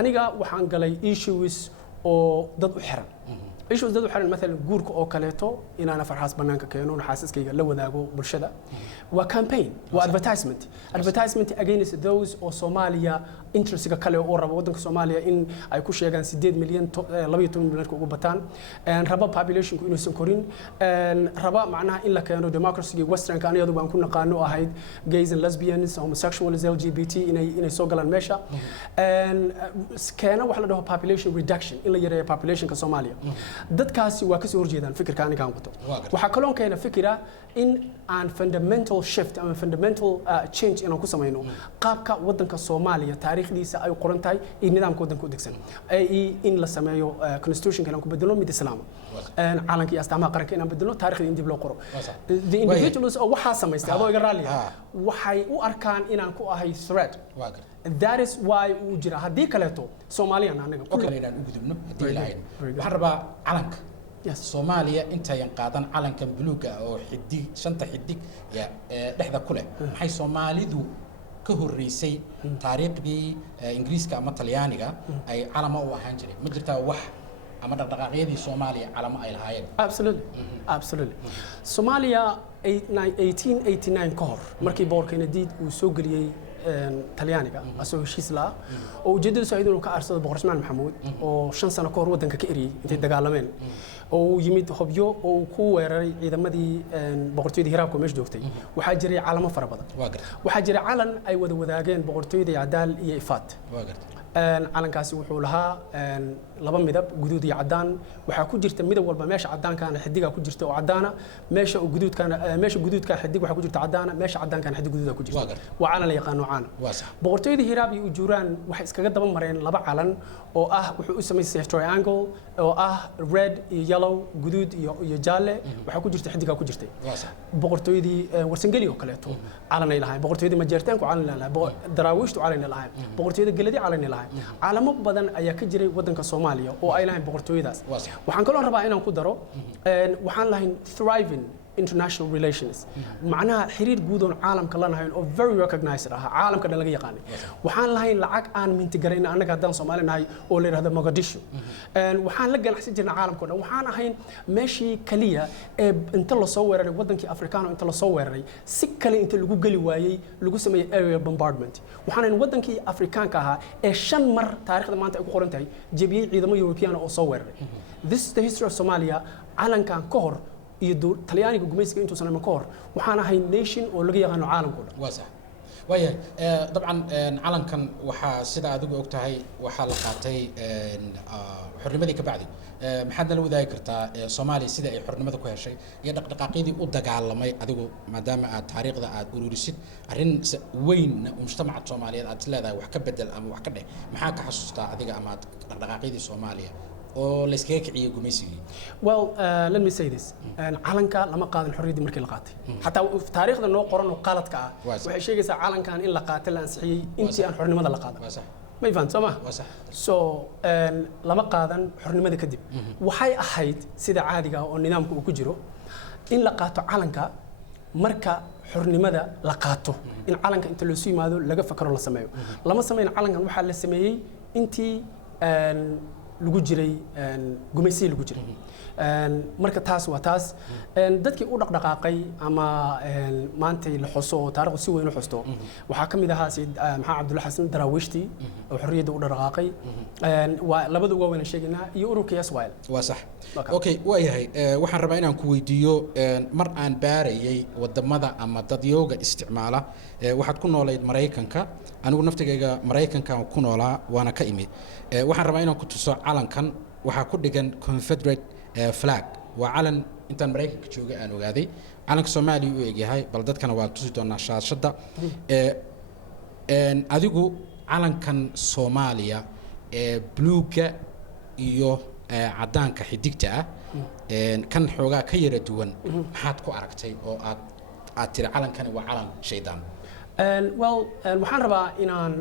aniga waxaan galay issues oo dad u xiran issues dad u xiran مثلا guurka oo kaleeto inaan farxaas banaanka keeno xaasaskayga la wadaago bulshada waa campaign waa advertisement against those oo Soomaaliya interestiga kale oo rabo wadanka Soomaaliya in ay ku sheegaan 8 milyan 12 milyan ugu bataan raba population ku inuu korin raba macnaha in la keeno democracy western ka aniyadu baan ku naqaano ahayd gays and lesbians homosexuals LGBT inay soo galaan meesha keena wax la dhaho population reduction in la yareeyo population ka Soomaaliya dadkaasi waa ka soo horjeedaan fikirka aniga aan wato waxa kaloon keena fikira in aan fundamental shift ama fundamental change inaan ku sameeyno qaabka wadanka Soomaaliya taariikhdiisa ay qoran tahay in nidaamka wadanka u degsan ay in la sameeyo constitution kan ku bedelo mid islaam caalanka iyo astaamaha qaranka inaan bedelo taariikhda in dib loo qoro the individuals oo waxa sameystay adoo iga raali waxay u arkaan inaan ku ahay threat that is why uu jira hadii kaleeto Soomaaliya anaga oo kale inaan u gudubno hadii ilaahay waxaan rabaa calanka Soomaaliya inta yan qaadan calankan buluuga oo xidig shanta xidig ya dhexda ku leh maxay Soomaalidu ka horeysay taariikhdii Ingiriiska ama Talyaaniga ay calamo u ahaan jireen ma jirtaa wax ama dhaqdhaqaaqyadii Soomaaliya calamo ay lahaayeen absolutely Soomaaliya 1889 ka hor markii boqorkayna diid uu soo galiyay Talyaaniga asoo heshiis la oo ujeedadiisu ay inuu ka aarsado boqor Ismaan Maxamuud oo 5 sano ka hor wadanka ka eriyay intay dagaalameen oo yimid hobyo oo ku weeraray ciidamadii boqortooyada Hiraabka meesha joogtay waxa jiray calamo fara badan waxa jiray calan ay wada wadaageen boqortooyada Cadaal iyo Ifaat calankaasi wuxuu lahaa laba midab guduud iyo cadaan waxa ku jirta midab walba meesha cadaankaana xidiga ku jirta oo cadaana meesha guduudka xidig waxa ku jirta cadaana meesha cadaankaana xidig guduuda ku jirta waa calan la yaqaan noocaan boqortooyada Hiraab iyo Ujuuraan waxay iskaga daba mareen laba calan oo ah wuxuu u sameeyay triangle oo ah red iyo yellow guduud iyo jaalle waxa ku jirta xidiga ku jirtay boqortooyadii Warsangeli oo kaleeto calan ay lahayn boqortooyadii Majeertaanku calan ay lahayn daraawiishtu calan ay lahayn boqortooyada Galadi calan ay lahayn calamo badan ayaa ka jiray wadanka Soomaaliya oo ay lahayn boqortooyadaas waxaan kaloo rabaa inaan ku daro waxaan lahayn thriving international relations macnaha xiriir guud oo caalamka la nahay oo very recognized ah caalamka dhan laga yaqaan waxaan lahayn lacag aan mintigareyn anaga haddaan Soomaali nahay oo la yiraahdo Mogadishu waxaan la ganacsan jirnaa caalamka dhan waxaan ahayn meeshii kaliya ee inta la soo weeraray wadankii Afrikaan inta la soo weeraray si kale inta lagu gali waayay lagu sameeyay area bombardment waxaan ahayn wadankii Afrikaanka ahaa ee 5 mar taariikhda maanta ay ku qoran tahay jabiyay ciidamo European oo soo weeraray this is the history of Somalia calankan ka hor iyo Talyaaniga gumaysiga intuu sanad ka hor waxaan ahay nation oo laga yaqaan caalamka dhan waa sax waya dabcan calankan waxa sida adigu ogtahay waxa la qaatay xornimadii ka bacdi maxaad la wadaagi kartaa Soomaaliya sida ay xornimada ku heshay iyo dhaqdhaqaaqyadii u dagaalamay adigu maadaama aad taariikhda aad ururisid arin weyn mujtamaca Soomaaliyeed aad leedahay wax ka bedel ama wax ka dheh maxaa ka xasuustaa adiga ama dhaqdhaqaaqyadii Soomaaliya oo la iskaga kiciyay gumaysigii well let me say this calanka lama qaadan xorriyadii markii la qaatay hatta taariikhda noo qoran oo qaladka ah waxay sheegaysaa calankan in la qaatay la ansixiyay intii aan xornimada la qaadan ma ifaan sama so lama qaadan xornimada kadib waxay ahayd sida caadiga ah oo nidaamku uu ku jiro in la qaato calanka marka xornimada la qaato in calanka inta loo soo yimaado laga fakaro la sameeyo lama sameeyna calankan waxa la sameeyay intii lagu jiray gumaysi lagu jiray marka taas waa taas dadkii u dhaqdhaqaaqay ama maanta la xuso taariikhdu si weyn u xusto waxa kamid ahaa Sayid Maxamed Cabdulla Xasan Daraawiishti oo xorriyada u dhaqdhaqaaqay waa labadu waa weyn sheegnaa iyo ururka Yaswaal waa sax okay waayahay waxaan rabaa inaan ku weydiiyo mar aan baarayay wadamada ama dadyooga isticmaala waxaad ku noolayd Mareykanka anigu naftigayga Mareykanka ku noolaa waana ka imid waxaan rabaa inaan ku tuso calankan waxa ku dhigan Confederate flag waa calan intaan Mareykanka joogay aan ogaaday calanka Soomaaliya uu eegyahay bal dadkana waa tusi doonaa shaashada adigu calankan Soomaaliya bluega iyo cadaanka xidigta ah kan xoogaa ka yara duwan maxaad ku aragtay oo aad tiri calankani waa calan shaydaan well waxaan rabaa inaan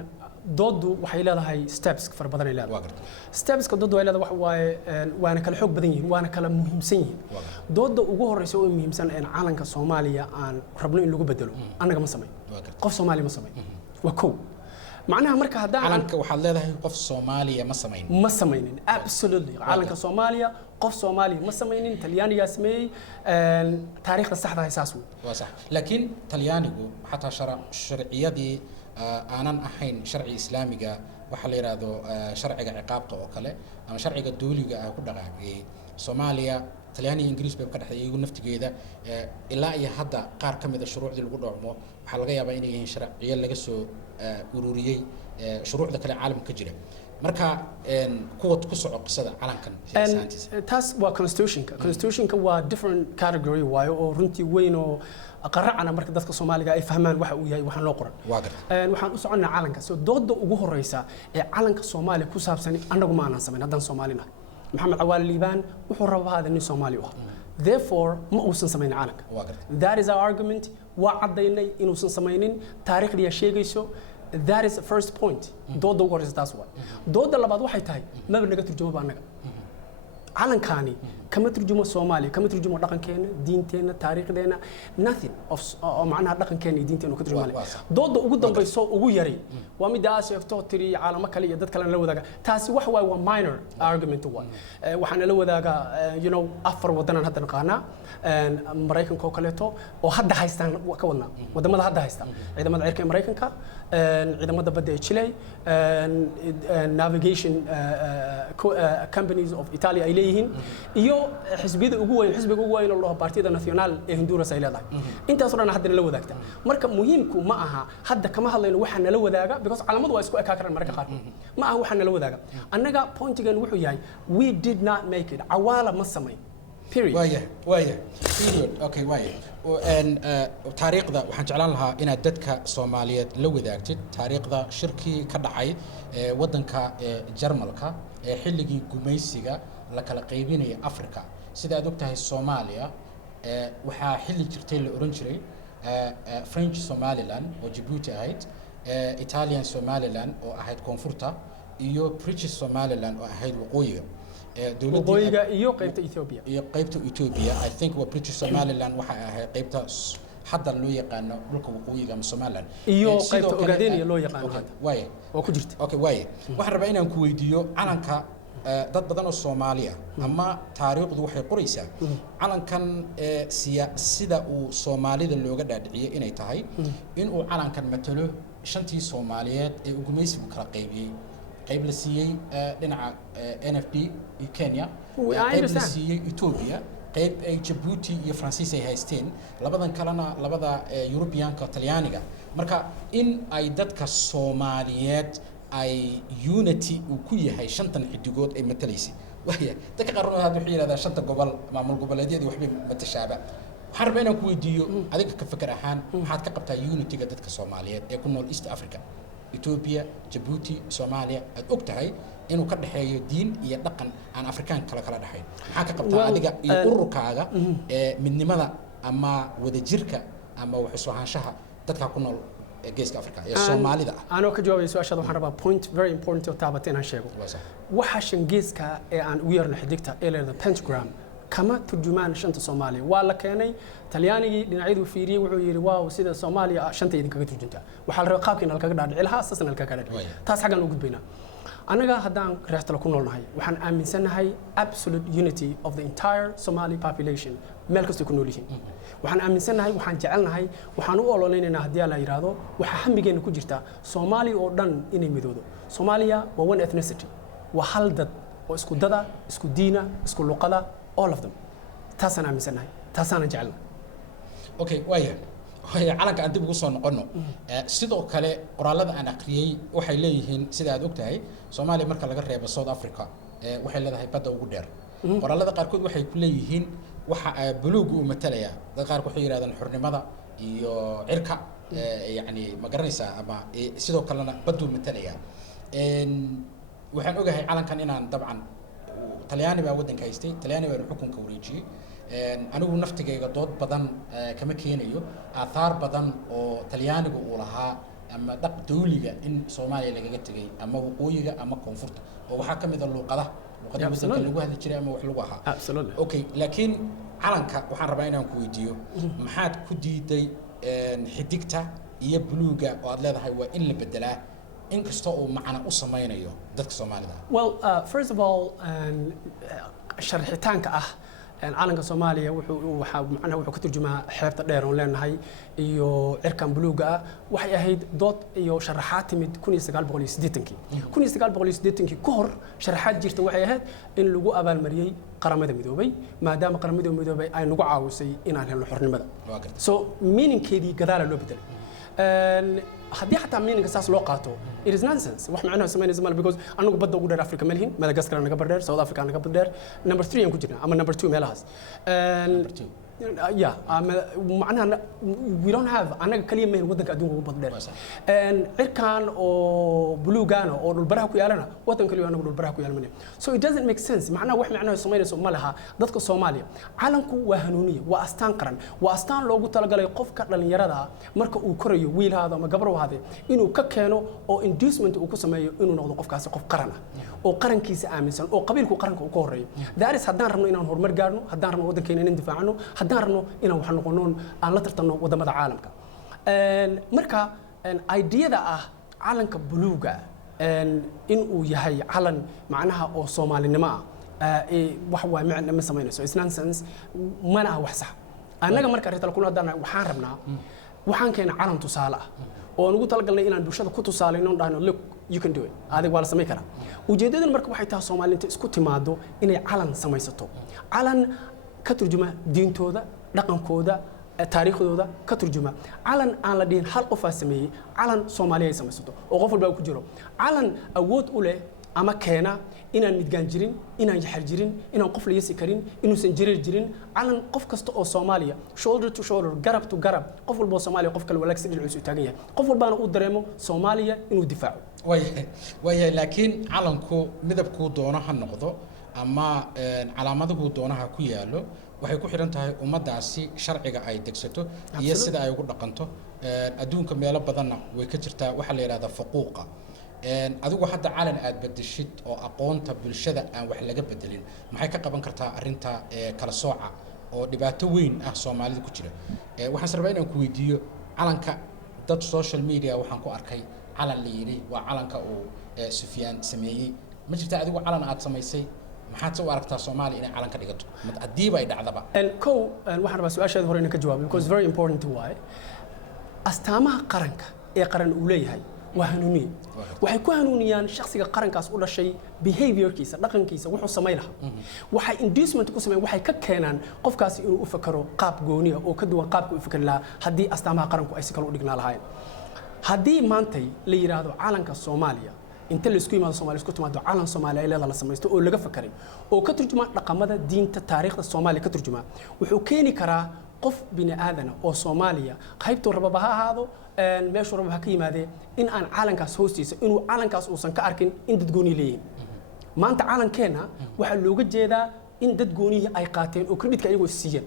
doodu waxay leedahay steps far badan ay leedahay steps ka doodu ay leedahay wax waaye waana kala xoog badan yihiin waana kala muhiimsan yihiin dooda ugu horeysa oo muhiimsan ee calanka Soomaaliya aan rabno in lagu bedelo anaga ma sameeyo qof Soomaali ma sameeyo waa koow macnaha marka haddaan calanka waxaad leedahay qof Soomaaliya ma samayn ma samaynin absolutely calanka Soomaaliya qof Soomaaliya ma samaynin Talyaaniga sameeyay taariikhda saxda ah saas waa sax laakiin Talyaanigu xataa sharciyadii aanan ahayn sharci islaamiga waxa la yiraahdo sharciga ciqaabta oo kale ama sharciga dawliga ah ku dhaqaaqay Soomaaliya Talyaaniga Ingiriis bay ka dhaxayay iyagu naftigeeda ilaa iyo hadda qaar ka mid ah shuruucdii lagu dhaqmo waxa laga yaabaa inay yihiin sharciyo laga soo ururiyay shuruucda kale caalamka ka jira marka kuwa ku soo qisada calankan taas waa constitutionka waa different category waayo oo runtii weyn oo qaracana marka dadka Soomaaliga ay fahmaan waxa uu yahay waxa loo qoran waxaan u soconaa calanka soo dooda ugu horeysa ee calanka Soomaaliya ku saabsan anagu ma aanan sameyn haddaan Soomaalina محمد عوال الليبان وحرب هذا الناس Somali therefore ما أوصل سمين عالك that is our argument وعدينا إنه وصل سمينين تاريخ لي شيء جيسو that is the first point ضد ورز that's why ضد اللي بعد واحد تاي ما بنقدر ترجمه بعنك علن كاني كم ترجمه Somali كم ترجمه رقم كينا دين تينا تاريخ دينا nothing of معناها رقم كينا دين تينا وكترجمه عليه ضد وجودهم بيسو ويري ومداس يفتوتري على مكالية ضد كلام لو ذاك تاسي وحوى و minor argument هو وحنا لو ذاك you know أفر وضنا هذا القناة أمريكان كوكاليتو وهذا هايستان كولنا وده ما هذا هايستان إذا ما عرك أمريكان كا إذا ما بدأ تشيلي navigation companies of Italy إليهن iyo xisbiyada ugu weyn xisbiga ugu weyn oo Partida Nacional ee Honduras ay leedahay intaas oo dhan hadda la wadaagta marka muhiimku ma aha hadda kama hadlayno waxa nala wadaaga because calaamadu waa isku ekaa karaan marka qaar ma aha waxa nala wadaaga annaga pointigan wuxuu yahay we did not make it awala ma samayn period waaya period okay waaya taariikhda waxaan jeclaan lahaa inaad dadka Soomaaliyeed la wadaagtid taariikhda shirkii ka dhacay wadanka Jarmalka ee xilligii gumaysiga la kala qaybinay Afrika sida aad ogtahay Soomaaliya waxa xilli jirtay la oran jiray French Somaliland oo Djibouti ahayd Italian Somaliland oo ahayd koonfurta iyo British Somaliland oo ahayd waqooyiga waqooyiga iyo qaybta Ethiopia I think waa British Somaliland waxa ahayd qaybta hadda loo yaqaano dhulka waqooyiga ama Somaliland iyo qaybta Ogaadeniya loo yaqaano hadda waay oo ku jirta okay waay waxaan rabaa inaan ku weydiiyo calanka dad badan oo Soomaaliya ama taariikhdu waxay qoraysaa calankan sida uu Soomaalida looga dhaadhiciyay inay tahay in uu calankan matalo shantii Soomaaliyeed ee uu gumaysigu kala qaybiyay qayb la siiyay dhinaca NFD iyo Kenya qayb la siiyay Ethiopia qayb ay Djibouti iyo Faransiis ay haysteen labadan kalena labada Europeanka Talyaaniga marka in ay dadka Soomaaliyeed ay unity uu ku yahay shantan xidigood ay matalaysay waya dadka qaar waxay yiraahdaan shanta gobol maamul goboleedyada waxba matashaaba waxaan rabaa inaan ku weydiiyo adiga ka fikir ahaan maxaad ka qabtaa unity-ga dadka Soomaaliyeed ee ku nool East Africa Ethiopia Djibouti Soomaaliya aad ogtahay inuu ka dhaxeeyo diin iyo dhaqan aan Afrikaan kala dhaxayn maxaa ka qabtaa adiga iyo ururkaaga midnimada ama wadajirka ama wax soo haanshaha dadka ku nool geeska Afrika ee Soomaalida aan ka jawaabay su'aashaada waxaan rabaa point very important oo taabateen aan sheego waxa shangeeska ee aan ugu yarno xidigta ee leedahay pentagram kama turjumaan shanta Soomaaliya waa la keenay Talyaanigii dhinacyadu fiiriyay wuxuu yiri waaw sida Soomaaliya shanta idin kaga turjunta waxa la rabaa qaabkiina kaga dhaadhicin lahaa asaasna kaga dhaadhicin taas xagan u gudbaynaa anaga haddaan reertala ku noolnahay waxaan aaminsanahay absolute unity of the entire Somali population meel kasta ku nool yihiin waxaan aaminsanahay waxaan jecelnahay waxaan u ololeynaynaa haddii la yiraahdo waxa hamigeena ku jirta Soomaali oo dhan inay midoodo Soomaaliya waa one ethnicity waa hal dad oo isku dada isku diina isku luqada all of them taasana aaminsanahay taasana jecelnahay okay waya calanka aan dib ugu soo noqono sidoo kale qoraalada aan aqriyay waxay leeyihiin sida aad ogtahay Soomaaliya marka laga reebo South Africa waxay leedahay badda ugu dheer qoraalada qaar kood waxay ku leeyihiin waxa buluug uu matalaya dad qaar waxay yiraahdaan xornimada iyo cirka yani ma garanaysaa ama sidoo kalena baddu matalaya waxaan ogahay calankan inaan dabcan Talyaani baa wadanka haystay Talyaani baa xukunka wareejiyay anigu naftigayga dood badan kama keenayo aathar badan oo Talyaanigu uu lahaa ama dhaq dawliga in Soomaaliya laga tagay ama waqooyiga ama koonfurta oo waxa kamid ah luqadaha wadanka lagu hadli jiray ama wax lagu ahaa okay laakiin calanka waxaan rabaa inaan ku weydiiyo maxaad ku diiday xidigta iyo buluuga oo aad leedahay waa in la bedelaa inkastoo uu macna u samaynayo dadka Soomaalida? Well, first of all, sharxitaanka calanka Soomaaliya wuxuu ka turjumaa xeebta dheer oo leenahay iyo cirkan buluuga waxay ahayd dood iyo sharaxaad timid 1980 ka hor sharaxaad jirta waxay ahayd in lagu abaalmariyay qaramada midoobay maadaama qaramada midoobay ay nagu caawisay inaan helno xornimada. So meaningkeedii gadaal loo bedelay. haddii xataa meaning saas loo qaato it is nonsense wax macnaha sameynaysa mal because anagu badda ugu dheer Africa malhin Madagascar naga bardheer South Africa naga bardheer number 3 aan ku jirnaa ama number 2 meelahaas yeah macnaha we don't have anaga kaliya meel wadanka adduunka ugu bardheer cirkan oo buluugana oo dhul baraha ku yaalana wadan kaliya anagu dhul baraha ku yaalmane so it doesn't make sense macnaha wax macnaha sameynaysa ma laha dadka Soomaaliya calanku waa hanuuniye waa astaan qaran waa astaan loogu talagalay qofka dhalinyarada marka uu korayo wiilhaada ama gabar waade inuu ka keeno oo inducement uu ku sameeyo inuu noqdo qofkaasi qof qaran ah oo qarankiisa aaminsan oo qabiilku qaranka uu ka horeeyo daaris haddaan rabno inaan horumar gaarno haddaan rabno wadankeena inaan difaacno haddaan rabno inaan wax noqono aan la tartanno wadamada caalamka marka idea-da calanka buluuga in uu yahay calan macnaha oo Soomaalinimo wax waa macna ma sameynayso it's nonsense mana wax sax anaga marka reerta kuna hadana waxaan rabnaa waxaan keenay calan tusaale oo aan ugu talagalnay inaan bulshada ku tusaaleyno dhahno look you can do it adiga waa la sameey karaa ujeedadan marka waxay tahay Soomaaliinta isku timaado inay calan samaysato calan ka turjuma diintooda dhaqankooda taariikhdooda ka turjuma calan aan la dhihin hal qof sameeyay calan Soomaaliya ay samaysato oo qof walba ku jiro calan awood u leh ama keena inaan midgaan jirin inaan yaxar jirin inaan qof la yeesi karin inuusan jirin calan qof kasta oo Soomaaliya shoulder to shoulder garab to garab qof walba oo Soomaaliya qof kale walaagsi dhinaciisa u taagan yahay qof walbaana uu dareemo Soomaaliya inuu difaaco way laakiin calanku midabku doono ha noqdo ama calaamadahu doonaha ku yaalo waxay ku xiran tahay ummadaasi sharciga ay degsato iyo sida ay ugu dhaqanto adduunka meelo badanna way ka jirtaa waxa la yiraahdaa faquuqa adigu hadda calan aad bedeshid oo aqoonta bulshada aan wax laga bedelin maxay ka qaban kartaa arinta kala sooca oo dhibaato weyn ah Soomaalida ku jira waxaan rabaa inaan ku weydiiyo calanka dad social media waxaan ku arkay calan la yiri waa calanka oo Sufyaan sameeyay ma jirta adigu calan aad samaysay maxaad soo aragtaa Soomaaliya inay calan ka dhigato hadiiba ay dhacdaba waxaan rabaa su'aashaada hore inaan ka jawaabo because very important why astaamaha qaranka ee qaran uu leeyahay waa hanuuniye waxay ku hanuuniyaan shakhsiga qarankaas u dhashay behaviorkiisa dhaqankiisa wuxuu sameeyay waxay inducement ku sameeyaan waxay ka keenaan qofkaasi inuu u fakaro qaab gooniya oo ka duwan qaabka uu fikir lahaa haddii astaamaha qaranku ay si kale u dhignaa lahayn haddii maantay la yiraahdo calanka Soomaaliya inta la isku yimaado Soomaaliya isku timaado calan Soomaaliya leedahay la samaysto oo laga fakaray oo ka turjuma dhaqamada diinta taariikhda Soomaaliya ka turjuma wuxuu keeni karaa qof bini aadana oo Soomaaliya qaybto rababa ha ahaado meeshu rababa ka yimaade in aan calankaas hoostiisa inuu calankaas uusan ka arkin in dad gooni leeyihiin maanta calankeena waxa looga jeedaa in dad goonihi ay qaateen oo credit-ka iyagu siiyeen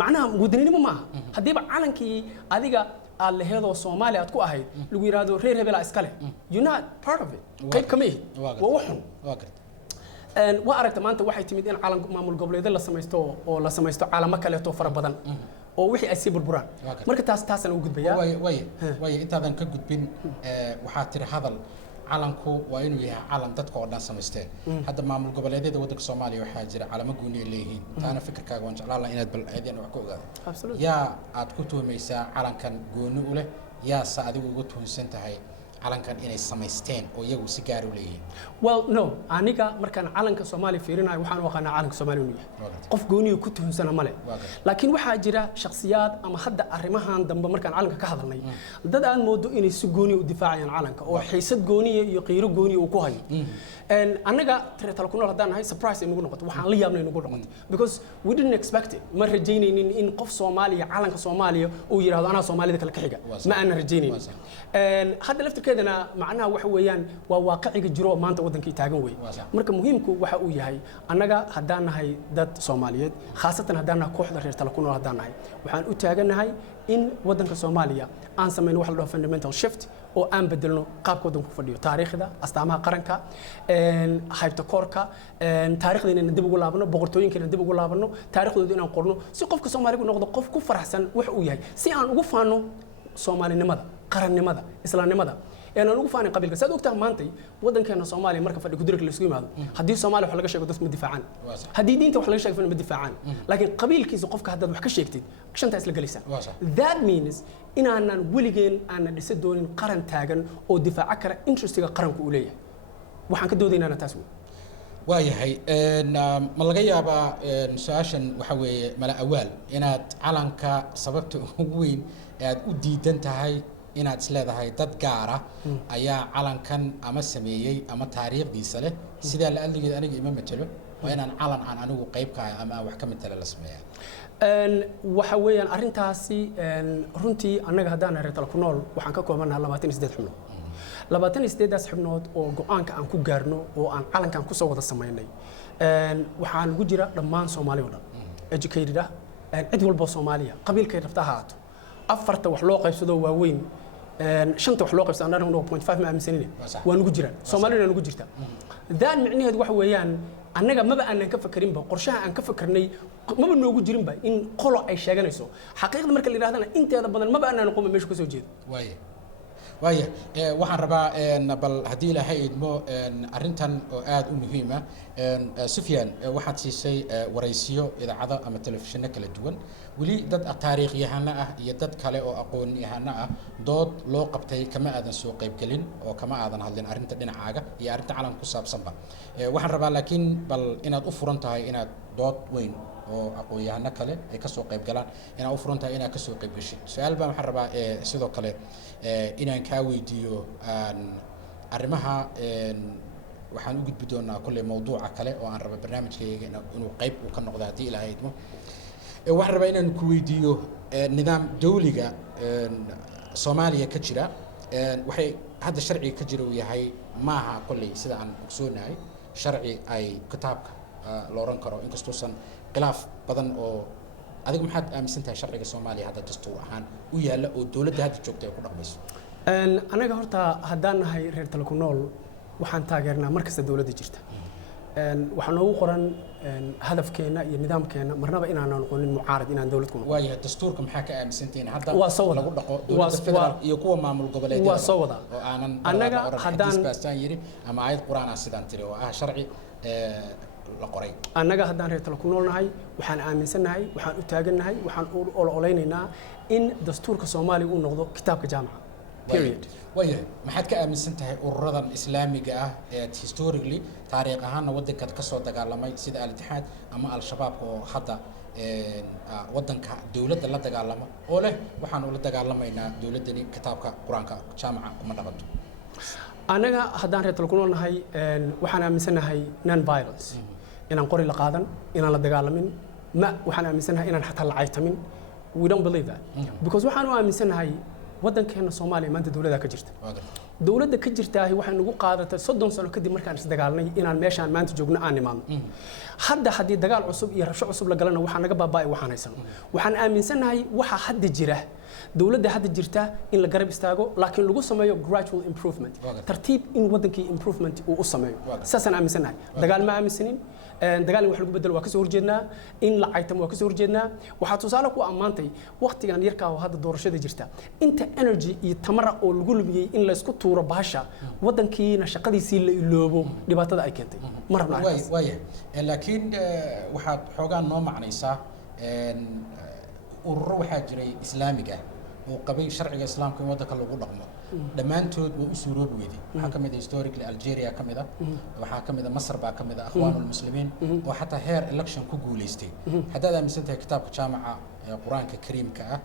macnaha wadaninimo ma aha hadiiba calankii adiga aad laheedoo Soomaaliya aad ku ahayd lagu yiraahdo reer hebel iskale you not part of it qayb kama yihiin waa waxun waa aragta maanta waxay timid in calan maamul goboleedyo la samaysto oo la samaysto calamo kale oo fara badan oo wixii ay si burburaan marka taasana u gudbaya way intaadan ka gudbin waxa tiri hadal calanku waa inuu yahay calan dadka oo dhan samaysteen hadda maamul goboleedyada wadanka Soomaaliya waxa jira calamo gooni leeyihiin taana fikirkaaga waan jeclaan lahaa inaad bal aadeen wax ku ogaado yaa aad ku tuhmaysaa calankan gooni u leh yaa sa adigu ugu tuhunsan tahay calankan inay samaysteen oo iyagu si gaar u leeyihiin well no aniga markaan calanka Soomaaliya fiirinayo waxaan waqanaa calanka Soomaaliya inuu yahay qof gooni ku tuhunsana male laakiin waxa jira shakhsiyaad ama hadda arrimahan dambe markaan calanka ka hadalnay dad aan moodo inay si gooni u difaacayaan calanka oo xiisad gooni iyo qiiro gooni uu ku hayo anaga tala ku nool hadaan nahay surprise inagu noqoto waxaan la yaabnay inagu noqoto because we didn't expect it ma rajaynaynin in qof Soomaaliya calanka Soomaaliya uu yiraahdo ana Soomaalida kale ka xiga ma aan rajaynaynin hadda laftirkeedana macnaha waxa weeyaan waa waaqiciga jiro maanta wadankii taagan weey marka muhiimku waxa uu yahay anaga hadaan nahay dad Soomaaliyeed khaasatan hadaan nahay kooxda reer tala ku nool hadaan nahay waxaan u taaganahay in wadanka Soomaaliya aan sameeyno wax la dhaho fundamental shift oo aan bedelno qaabka wadanku ku fadhiyo taariikhda astaamaha qaranka haybta koorka taariikhdeena dib ugu laabano boqortooyinkeena dib ugu laabano taariikhdooda inaan qorno si qofka Soomaaliga noqdo qof ku faraxsan wax uu yahay si aan ugu faano Soomaalinimada qarannimada islaamnimada ee aan ugu faanin qabiilka saad ogtahay maantay wadankeena Soomaaliya marka fadhi ku dirka la isku yimaado haddii Soomaaliya wax laga sheego dad ma difaacaan haddii diinta wax laga sheego ma difaacaan laakiin qabiilkiisa qofka haddaad wax ka sheegtid shanta isla galaysaa that means in aanan weligeen aanan dhisa doonin qaran taagan oo difaaca kara interestiga qaranku u leeyahay waxaan ka doodaynaa taas waayahay ma laga yaabaa su-aashan waxa weeye mala awaal inaad calanka sababta ugu weyn ee aad u diidan tahay inaad isleedahay dad gaara ayaa calankan ama sameeyey ama taariikhdiisa leh sidaa la adligeed aniga ima matelo waa inaan calan aan anigu qayb ka ahay ama wax ka matala la sameeyaa waxa weeyaan arrintaasi runtii annaga haddaan reer tala ku nool waxaan ka koobanahay 28 xubnood 28daas xubnood oo go'aanka aan ku gaarno oo aan calankan ku soo wada sameynay waxaan ugu jira dhammaan Soomaaliya oo dhan educated ah cid walba Soomaaliya qabiilkay rabta haato afarta wax loo qaybsado waaweyn shanta wax loo qaybsado annaga 0.5 ma aaminsanine waan ugu jiraan Soomaaliya ugu jirta daan micnaheedu waxa weeyaan annaga maba aanan ka fakarinba qorshaha aan ka fakarnay maba noogu jirinba in qolo ay sheeganayso xaqiiqda marka la yiraahdana inteeda badan maba aanan qomo meesha ka soo jeedo waaye waxaan rabaa bal haddii ilaahay idmo arrintan oo aad u muhiima Sufyaan waxaad siisay waraysiyo idaacado ama telefishinno kala duwan weli dad taariikhyahano ah iyo dad kale oo aqoon-yahano ah dood loo qabtay kama aadan soo qaybgelin oo kama aadan hadlin arrinta dhinacaaga iyo arrinta calanka ku saabsanba waxaan rabaa laakiin bal inaad u furan tahay inaad dood weyn oo aqoon-yahano kale ay ka soo qayb galaan inaad u furan tahay inaad ka soo qayb gashay su-aal baan waxaan rabaa sidoo kale inaan kaa weydiiyo arrimaha waxaan u gudbi doonaa kulley mawduuca kale oo aan raba barnaamijkayga inuu qayb uu ka noqdo haddii ilaahay idmo waxaan rabaa inaan ku weydiiyo nidaam dawliga Soomaaliya ka jira waxay hadda sharciga ka jira uu yahay maaha kulley sida aan ogsoonahay sharci ay kitaabka la oran karo inkastuusan khilaaf badan oo adigu maxaad aaminsan tahay sharciga Soomaaliya hadda dastuur ahaan u yaala oo dawladda hadda joogta ay ku dhaqmayso anaga horta haddaan nahay reer tala ku nool waxaan taageernaa markasta dawladda jirta waxaa noogu qoran hadafkeena iyo nidaamkeena marnaba inaan noqonin mucaarad inaan dawlad ku noqon waayahay dastuurka maxaa ka aaminsantihiin hadda waa soo wada lagu dhaqo dawladda federaal iyo kuwa maamul goboleedyada waa soo wada oo aanan anaga haddaan baastaan yiri ama ayad quraan ah sidaan tiri oo ah sharci la qoray annaga haddaan reer tala ku noolnahay waxaan aaminsanahay waxaan u taagannahay waxaan u ololeynaynaa in dastuurka Soomaaliya uu noqdo kitaabka jaamaca period waayahay maxaad ka aaminsan tahay ururadan islaamiga ah ee historically taariikh ahaanna waddanka ka soo dagaalamay sida al-Ittixaad ama al-Shabaab oo hadda waddanka dawladda la dagaalama oo leh waxaan ula dagaalamaynaa dawladdani kitaabka quraanka jaamaca kuma dhaqanto anaga haddaan reer tala ku noolnahay waxaan aaminsanahay non violence inaan qori la qaadan inaan la dagaalamin waxaan aaminsanahay inaan xataa la caytamin we don't believe that because waxaan u aaminsanahay waddankeena Soomaaliya maanta dawladda ka jirta dawladda ka jirtaahi waxay nagu qaadatay 30 sano kadib markaan is dagaalnay inaan meeshaan maanta joogno aan nimaadno hadda haddii dagaal cusub iyo rabsho cusub la galana waxaan naga baaba'ay waxaan haysano waxaan aaminsanahay waxa hadda jira dawladda hadda jirta in la garab istaago laakiin lagu sameeyo gradual improvement tartiib in waddankii improvement uu u sameeyo saasaan aaminsanahay dagaal ma aaminsanin dagaal in wax lagu bedelo waa ka soo horjeednaa in la caytamo waa ka soo horjeednaa waxaa tusaale ku ammaantay waqtigan yarkaa oo hadda doorashada jirta inta energy iyo tamara oo lagu lumiyey in la isku tuuro bahasha waddankiina shaqadiisii la iloobo dhibaatada ay keentay ma rabna waayahay laakiin waxaad xoogaan noo macnaysaa ururo waxaa jiray islaamiga oo qabay sharciga islaamka in waddanka lagu dhaqmo dhammaantood waa u suuroobi weyday waxaa ka mid ah historically Algeria ka mid ah waxaa ka mid ah Masar baa ka mid ah akhwaanul muslimiin oo xataa heer election ku guuleystay haddaad aaminsan tahay kitaabka jaamaca ee quraanka kariimka ah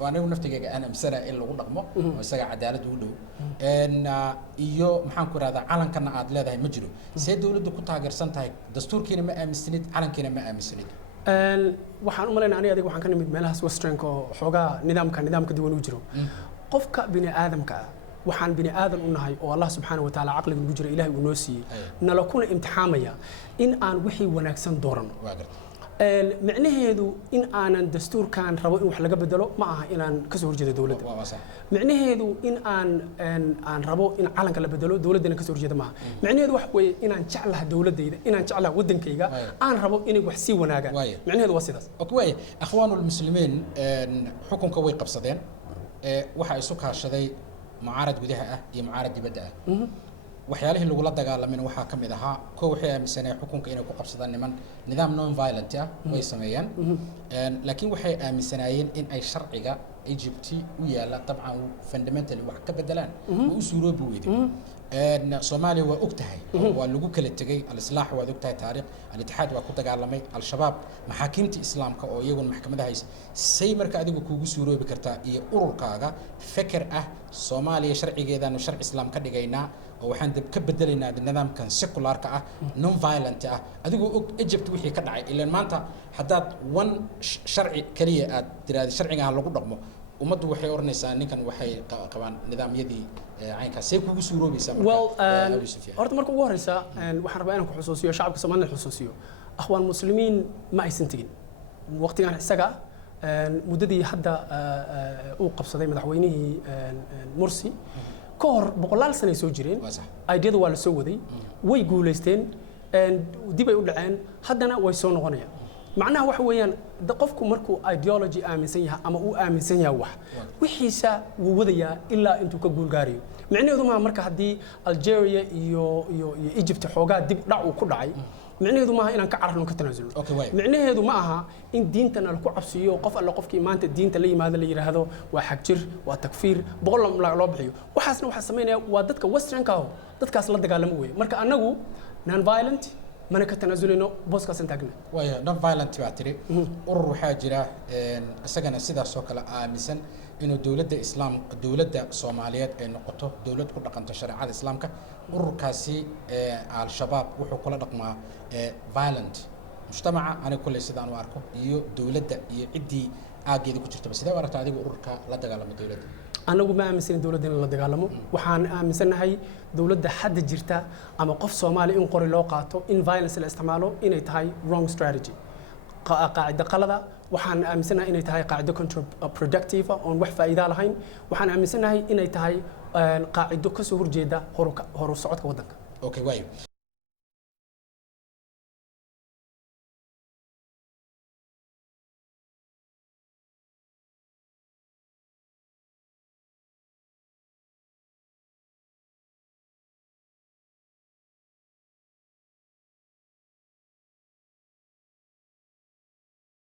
oo anigu naftigayga aan aaminsanahay in lagu dhaqmo oo isaga cadaalad u dhow iyo maxaan ku ihahdaa calankana aad leedahay ma jiro see dawladdu ku taageersan tahay dastuurkiina ma aaminsanid calankiina ma aaminsanid waxaan u malaynaa aniga adiga waxaan ka nimid meelahaas westernka oo xoogaa nidaamka diwan u jiro qofka bini aadamka ah waxaan bini aadan u nahay oo Allah subxaanahu wa ta'ala aqliga ugu jira Ilaahay uu noo siiyay nala kuna imtixaamaya in aan wixii wanaagsan doorano micnaheedu in aanan dastuurkan rabo in wax laga bedelo ma aha inaan ka soo horjeedo dawladda micnaheedu in aan rabo in calanka la bedelo dawladana ka soo horjeedo ma aha micnaheedu wax weeye inaan jeclahay dawladayda inaan jeclahay waddankayga aan rabo inay wax si wanaagaan micnaheedu waa sidaas okay akhwaanul muslimiin xukunka way qabsadeen waxa isu kaashaday mucaarad gudaha ah iyo mucaarad dibadda ah waxyaalihii lagula dagaalamin waxaa ka mid ahaa koo waxay aaminsaneen xukunka inay ku qabsadaan nidaam non violent ah way sameeyeen laakiin waxay aaminsanaayeen in ay sharciga Egypt u yaala dabcan fundamentally wax ka bedelaan oo u suuroobi weyday Soomaaliya waa ogtahay waa lagu kala tagay al-islaax waa ogtahay taariikh al-ittixaad waa ku dagaalamay al-shabaab maxaakiimta islaamka oo iyaguna maxkamadaha haysa say marka adigu kuugu suuroobi kartaa iyo ururkaaga fikir ah Soomaaliya sharcigeedana sharci islaam ka dhigaynaa oo waxaan ka bedelaynaa nidaamkan secularka ah non violent ah adigu og Egypt wixii ka dhacay ilaa maanta hadaad one sharci kaliya aad tiraahdo sharciga lagu dhaqmo ummaddu waxay oranaysaa ninkan waxay qabaan nidaamyadii caynkaas say kuugu suuroobaysaa marka horta marka ugu horeysa waxaan rabaa inaan ku xusuusiyo shacabka Soomaaliyeed xusuusiyo akhwaan muslimiin ma aysan tagin waqtigan isaga muddadii hadda uu qabsaday madaxweynihii Mursi ka hor boqolaal sano soo jireen ideadu waa la soo waday way guuleysteen dib ay u dhaceen haddana way soo noqonayaan macnaha waxa weeyaan qofku markuu ideology aaminsan yahay ama uu aaminsan yahay wax wixiisa wuu wadayaa ilaa intuu ka guul gaarayo macnaheedu ma marka haddii Algeria iyo Egypt xoogaa dib dhac uu ku dhacay macnaheedu ma aha inaan ka cararno ka tanaasulo macnaheedu ma aha in diintana la ku cabsiyo qof alla qofkii maanta diinta la yimaado la yiraahdo waa xaq jir waa takfiir boqol loo bixiyo waxaasna waxa sameynaya waa dadka westernka ah dadkaas la dagaalamo weey marka anagu non violent mana ka tanaasulino booskaas taagna waya non violent baa tiri urur waxaa jira isagana sidaas oo kale aaminsan inuu dawladda Soomaaliyeed ay noqoto dawlad ku dhaqanto shariicada islaamka ururkaasi al-shabaab wuxuu kula dhaqmaa violent mujtamaca aniga kulay sidaan u arko iyo dawladda iyo cidii aageeda ku jirta sidee warata adigu ururka la dagaalamo dawladda anagu ma aaminsan dawladda in la dagaalamo waxaan aaminsanahay dawladda hadda jirta ama qof Soomaali in qori loo qaato in violence la isticmaalo inay tahay wrong strategy qaacida qalada waxaan aaminsanahay inay tahay qaacido counterproductive oo wax faa'iido lahayn waxaan aaminsanahay inay tahay qaacido ka soo horjeeda horu socodka wadanka okay way